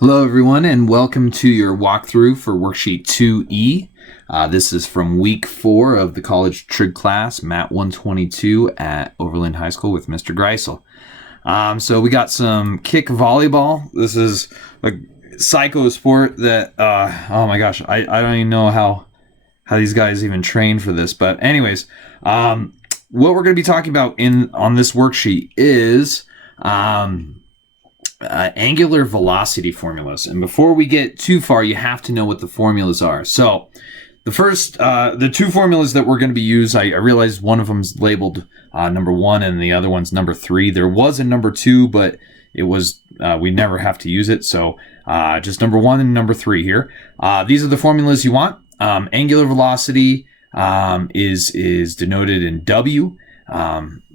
Hello everyone and welcome to your walkthrough for Worksheet 2E. This is from week 4 of the college trig class, MAT122 at Overland High School with Mr. Griesel. So we got some kick volleyball. This is a psycho sport that, oh my gosh, I don't even know how these guys even train for this. But anyways, what we're going to be talking about on this worksheet is angular velocity formulas. And before we get too far, you have to know what the formulas are. So the two formulas that we're going to be used, I realized one of them's labeled number 1 and the other one's number 3. There was a number 2, but it was we never have to use it. So just number 1 and number 3 here. These are the formulas you want. Angular velocity is denoted in W.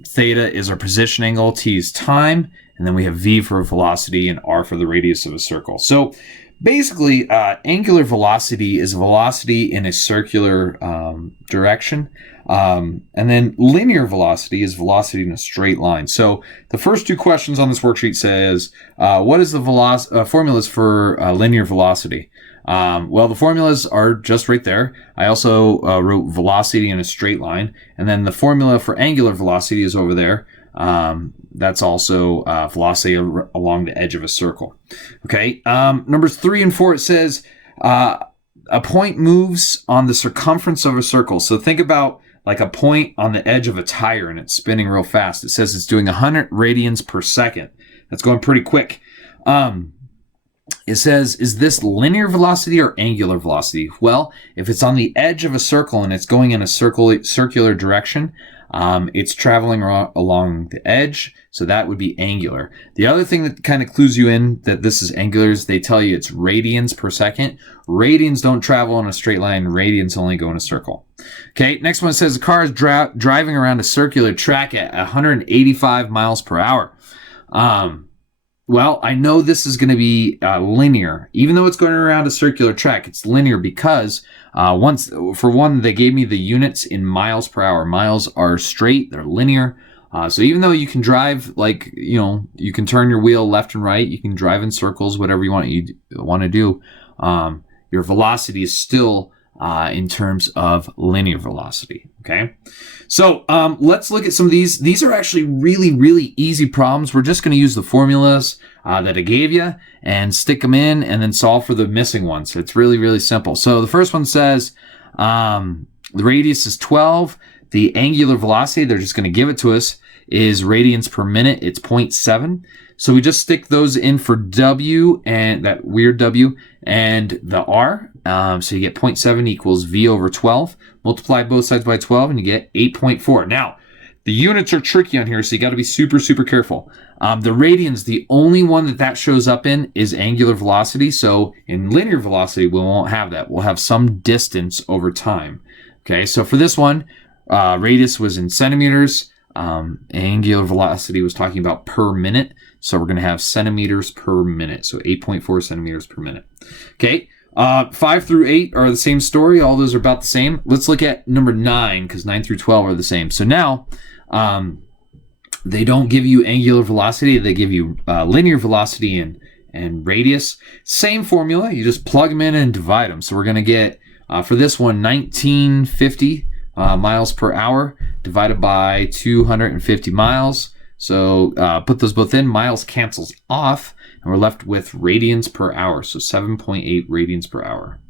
Theta is our position angle, T is time, and then we have V for velocity and R for the radius of a circle. So basically, angular velocity is a velocity in a circular direction, and then linear velocity is velocity in a straight line. So the first two questions on this worksheet says, what is the formulas for linear velocity? Well, the formulas are just right there. I also wrote velocity in a straight line, and then the formula for angular velocity is over there. That's also velocity along the edge of a circle. Okay, numbers 3 and 4, it says a point moves on the circumference of a circle. So think about like a point on the edge of a tire and it's spinning real fast. It says it's doing 100 radians per second. That's going pretty quick. It says, is this linear velocity or angular velocity? Well, if it's on the edge of a circle and it's going in a circular direction, it's traveling along the edge, so that would be angular. The other thing that kind of clues you in that this is angular is they tell you it's radians per second. Radians don't travel in a straight line. Radians only go in a circle. Okay, next one says the car is driving around a circular track at 185 miles per hour. Well, I know this is going to be linear. Even though it's going around a circular track, it's linear because for one, they gave me the units in miles per hour. Miles are straight, they're linear. So even though you can drive, like, you can turn your wheel left and right, you can drive in circles, whatever you want to do, your velocity is still in terms of linear velocity. Okay, so let's look at some of these. These are actually really, really easy problems. We're just going to use the formulas that I gave you and stick them in and then solve for the missing ones. So it's really, really simple. So the first one says the radius is 12. The angular velocity, they're just going to give it to us, is radians per minute. It's 0.7. So we just stick those in for W and that weird W and the R. So you get 0.7 equals V over 12. Multiply both sides by 12 and you get 8.4. Now, the units are tricky on here, so you got to be super, super careful. The radians, the only one that shows up in is angular velocity. So in linear velocity, we won't have that. We'll have some distance over time. Okay, so for this one, radius was in centimeters. Angular velocity was talking about per minute. So we're going to have centimeters per minute. So 8.4 centimeters per minute. Okay. 5 through 8 are the same story. All those are about the same. Let's look at number 9 because 9 through 12 are the same. So now they don't give you angular velocity. They give you linear velocity and radius. Same formula. You just plug them in and divide them. So we're going to get, for this one, 1950 miles per hour divided by 250 miles. So put those both in. Miles cancels off. And we're left with radians per hour, so 7.8 radians per hour.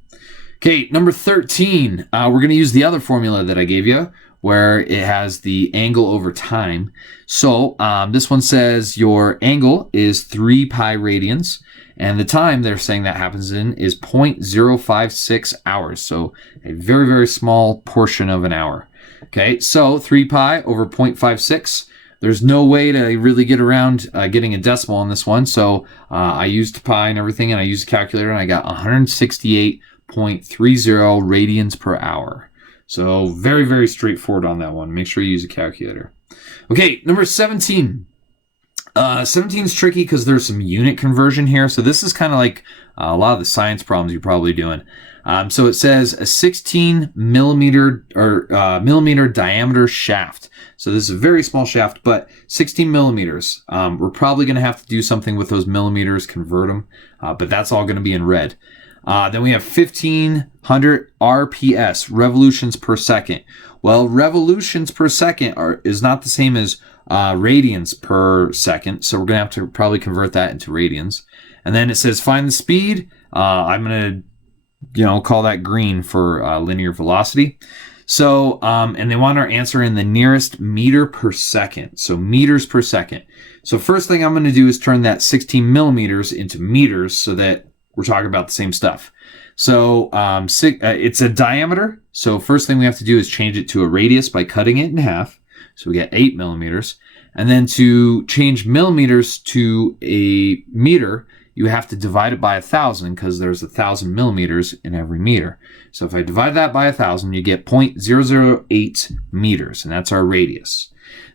Okay, number 13, we're going to use the other formula that I gave you, where it has the angle over time. So this one says your angle is 3 pi radians, and the time they're saying that happens in is 0.056 hours, so a very, very small portion of an hour. Okay, so 3 pi over 0.56. There's no way to really get around getting a decimal on this one, so I used pi and everything, and I used a calculator, and I got 168.30 radians per hour. So very, very straightforward on that one. Make sure you use a calculator. Okay, number 17. 17 is tricky because there's some unit conversion here. So this is kind of like a lot of the science problems you're probably doing. So it says a 16 millimeter or millimeter diameter shaft. So this is a very small shaft, but 16 millimeters. We're probably going to have to do something with those millimeters, convert them, but that's all going to be in red. Then we have 1500 RPS, revolutions per second. Well, revolutions per second is not the same as radians per second, so we're going to have to probably convert that into radians. And then it says find the speed. I'm going to call that green for linear velocity. So, and they want our answer in the nearest meter per second. So meters per second. So first thing I'm going to do is turn that 16 millimeters into meters so that we're talking about the same stuff. So it's a diameter. So first thing we have to do is change it to a radius by cutting it in half. So we get 8 millimeters. And then to change millimeters to a meter, you have to divide it by 1,000 because there's 1,000 millimeters in every meter. So if I divide that by 1,000, you get 0.008 meters, and that's our radius.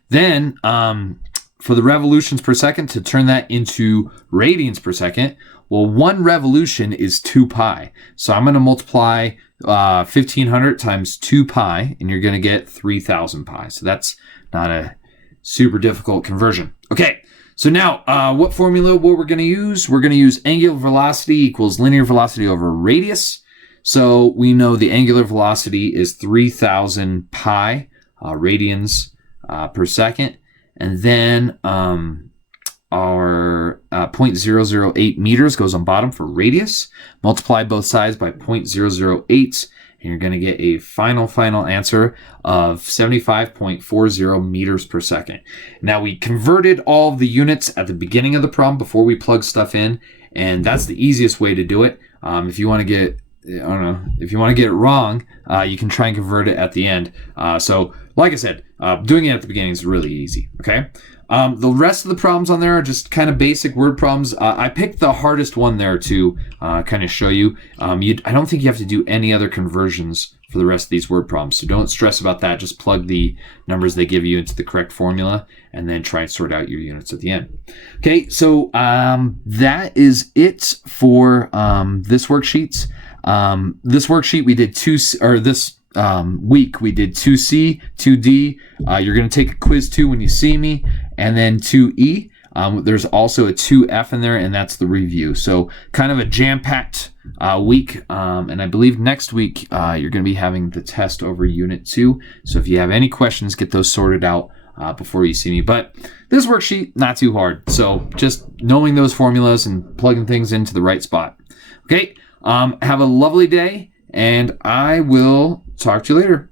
Then for the revolutions per second, to turn that into radians per second, well, one revolution is 2 pi. So I'm going to multiply 1,500 times 2 pi, and you're going to get 3,000 pi. So that's not a super difficult conversion. Okay. So now, what formula we're going to use? We're going to use angular velocity equals linear velocity over radius. So we know the angular velocity is 3,000 pi radians per second. And then our 0.008 meters goes on bottom for radius. Multiply both sides by 0.008. And you're going to get a final answer of 75.40 meters per second. Now, we converted all of the units at the beginning of the problem before we plug stuff in, and that's the easiest way to do it. If you want to get, if you want to get it wrong, you can try and convert it at the end. So, like I said, doing it at the beginning is really easy, okay? The rest of the problems on there are just kind of basic word problems. I picked the hardest one there to kind of show you. I don't think you have to do any other conversions for the rest of these word problems, so don't stress about that. Just plug the numbers they give you into the correct formula and then try and sort out your units at the end. Okay, so that is it for this worksheet. This worksheet we did this week we did 2C, 2D. You're going to take a quiz 2 when you see me, and then 2E. There's also a 2F in there, and that's the review. So kind of a jam-packed week. And I believe next week you're going to be having the test over Unit 2. So if you have any questions, get those sorted out before you see me. But this worksheet, not too hard. So just knowing those formulas and plugging things into the right spot. Okay, have a lovely day, and I will talk to you later.